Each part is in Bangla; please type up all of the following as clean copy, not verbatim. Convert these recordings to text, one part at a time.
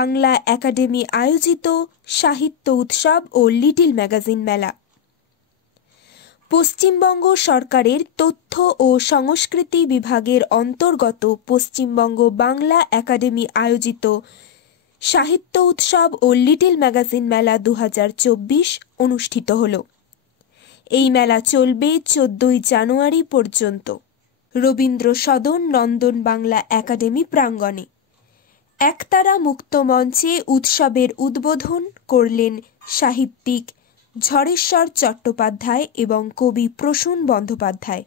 বাংলা একাডেমি আয়োজিত সাহিত্য উৎসব ও লিটল ম্যাগাজিন মেলা। পশ্চিমবঙ্গ সরকারের তথ্য ও সংস্কৃতি বিভাগের অন্তর্গত পশ্চিমবঙ্গ বাংলা একাডেমি আয়োজিত সাহিত্য উৎসব ও লিটল ম্যাগাজিন মেলা 2024 অনুষ্ঠিত হল। এই মেলা চলবে 14 জানুয়ারি পর্যন্ত রবীন্দ্র সদন নন্দন বাংলা একাডেমি প্রাঙ্গণে। একতারা মুক্ত মঞ্চে উৎসবের উদ্বোধন করলেন সাহিত্যিক ঝড়েশ্বর চট্টোপাধ্যায় এবং কবি প্রসূন বন্দ্যোপাধ্যায়।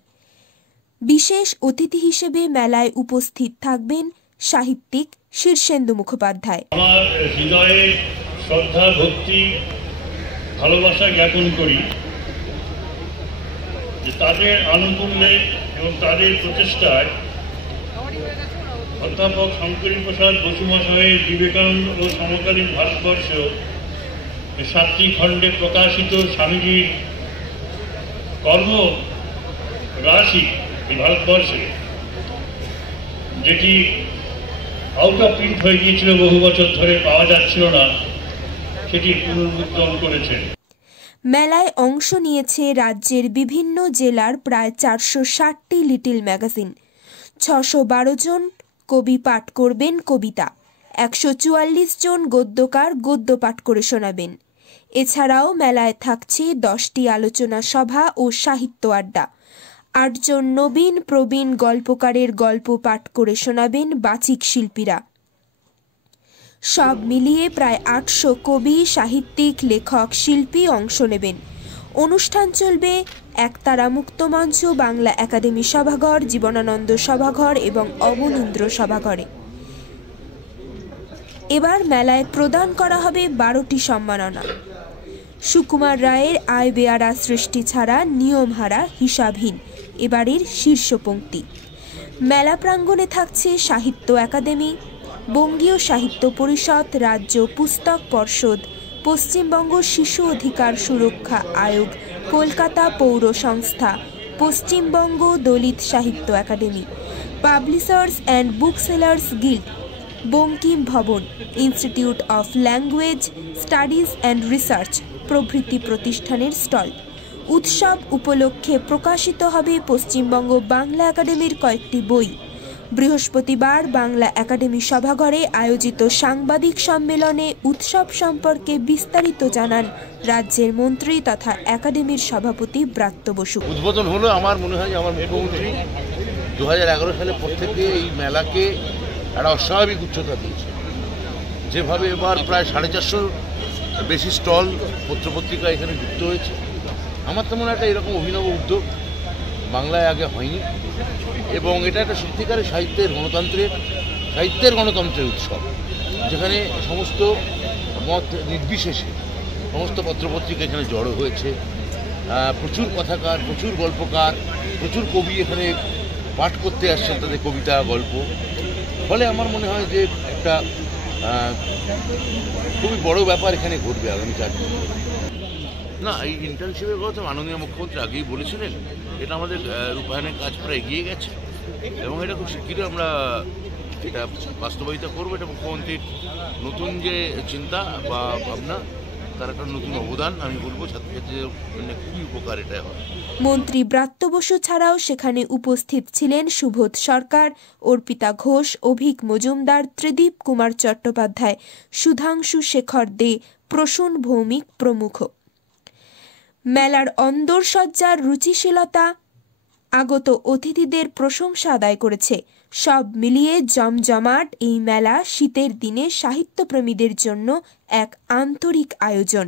বিশেষ অতিথি হিসেবে মেলায় উপস্থিত থাকবেন সাহিত্যিক শীর্ষেন্দু মুখোপাধ্যায়। আমার হৃদয়ে শ্রদ্ধা, ভক্তি, ভালোবাসা জ্ঞাপন করি যে তাদের আনুকূল্যে এবং তাদের প্রচেষ্টায় অধ্যাপক শঙ্করী প্রসাদ বসু মহাশয়ের বিবেকানন্দ ও সমকালীন ভারতবর্ষ 7টি খণ্ডে প্রকাশিত স্বামীজির কর্ম রাশি এই ভারতবর্ষে, যেটি আউট অফ প্রিন্ট হয়ে গিয়েছিল, বহু বছর ধরে পাওয়া যাচ্ছিল না, সেটি পুনরুদ্ধার করেছেন। মেলায় অংশ নিয়েছে রাজ্যের বিভিন্ন জেলার প্রায় 460টি লিটল ম্যাগাজিন। 612 জন কবি পাঠ করবেন কবিতা, 144 জন গদ্যকার গদ্য পাঠ করে শোনাবেন। এছাড়াও মেলায় থাকছে 10টি আলোচনা সভা ও সাহিত্য আড্ডা। 8 জন নবীন প্রবীণ গল্পকারের গল্প পাঠ করে শোনাবেন বাচিক শিল্পীরা। সব মিলিয়ে প্রায় 800 কবি, সাহিত্যিক, লেখক, শিল্পী অংশ নেবেন। অনুষ্ঠান চলবে একতারা মুক্ত মঞ্চ, বাংলা একাডেমি সভাঘর, জীবনানন্দ সভাঘর এবং অবনীন্দ্র সভাঘরে। এবার মেলায় প্রদান করা হবে 12টি সম্মাননা। সুকুমার রায়ের আয় বেয়ারা সৃষ্টি ছাড়া নিয়মহারা হিসাবহীন এবারের শীর্ষ পংক্তি। মেলা প্রাঙ্গণে থাকছে সাহিত্য একাডেমি, বঙ্গীয় সাহিত্য পরিষদ, রাজ্য পুস্তক পর্ষদ, পশ্চিমবঙ্গ শিশু অধিকার সুরক্ষা আয়োগ, কলকাতা পৌর সংস্থা, Paschimbanga Dalit Sahitya academy, publishers and booksellers guild, Bankim Bhavan, institute of language studies and research প্রভৃতি প্রতিষ্ঠানের স্টল। উৎসব উপলক্ষে প্রকাশিত হবে পশ্চিমবঙ্গ বাংলা একাডেমির কয়েকটি বই। বৃহস্পতিবার বাংলা একাডেমি সভাঘরে আয়োজিত সাংবাদিক সম্মেলনে উৎসব সম্পর্কে বিস্তারিত জানান রাজ্যের মন্ত্রী তথা একাডেমির সভাপতি ব্রাত্য বসু। উদ্বোধন হলো, আমার মনে হয় আমার মুখ্যমন্ত্রী 2011 সালের পর থেকে এই মেলাকে একটা অস্বাভাবিক উচ্চতা দিয়েছে। যেভাবে এবার প্রায় 450 বেশি স্টল, পত্রপত্রিকা এখানে যুক্ত হয়েছে, আমার তো মনে হয় এরকম অভিনব উদ্যোগ বাংলায় আগে হয়নি এবং এটা একটা সত্যিকারের সাহিত্যের গণতন্ত্রের উৎসব, যেখানে সমস্ত মত নির্বিশেষে সমস্ত পত্রপত্রিকা এখানে জড়ো হয়েছে। প্রচুর কথাকার, প্রচুর গল্পকার, প্রচুর কবি এখানে পাঠ করতে আসছেন তাদের কবিতা, গল্প। ফলে আমার মনে হয় যে একটা খুবই বড় ব্যাপার এখানে ঘটবে আগামী 4 দিন। না, এই ইন্টার্নশিপের কথা মাননীয় মুখ্যমন্ত্রী আগেই বলেছিলেন। এটা আমাদের রূপায়ণের কাজ প্রায় এগিয়ে গেছে এবং এটা খুব শিগগিরই আমরা এটা বাস্তবায়িত করবো। এটা মুখ্যমন্ত্রীর নতুন যে চিন্তা বা ভাবনা, তার একটা নতুন অবদান। আমি বলবো ছাত্রছাত্রীদের জন্য খুবই উপকার এটা হবে। মন্ত্রী ব্রাত্য বসু ছাড়াও সেখানে উপস্থিত ছিলেন সুবোধ সরকার, অর্পিতা ঘোষ, অভিক মজুমদার, ত্রিদীপ কুমার চট্টোপাধ্যায়, সুধাংশু শেখর দে, প্রসূন ভৌমিক প্রমুখ। মেলার অন্দরসজ্জার রুচিশীলতা আগত অতিথিদের প্রশংসা আদায় করেছে। সব মিলিয়ে জমজমাট এই মেলা শীতের দিনে সাহিত্যপ্রেমীদের জন্য এক আন্তরিক আয়োজন।